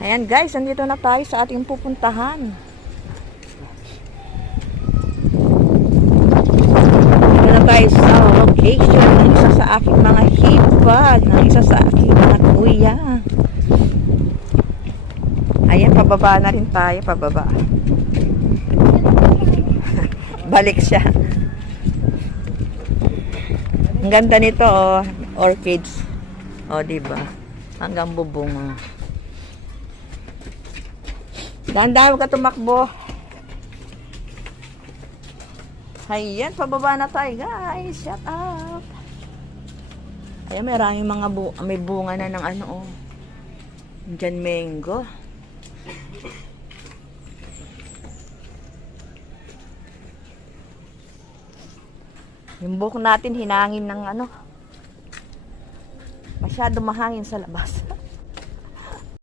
Ayan guys, nandito na tayo sa ating pupuntahan. Nandito na tayo sa location ng isa sa aking mga hipag, ng isa sa aking mga kuya. Ayan, pababa na rin tayo, pababa. Balik siya. Ang ganda nito, oh, orchids. Oh, diba? Hanggang bubong. Dahan-dahan ka tumakbo. Ayan, pababa na tayo, guys. Shut up. Ayan, maraming mga may bunga na ng ano, oh. Diyan mango. Yung buhok natin hinangin ng ano. Masyado mahangin sa labas.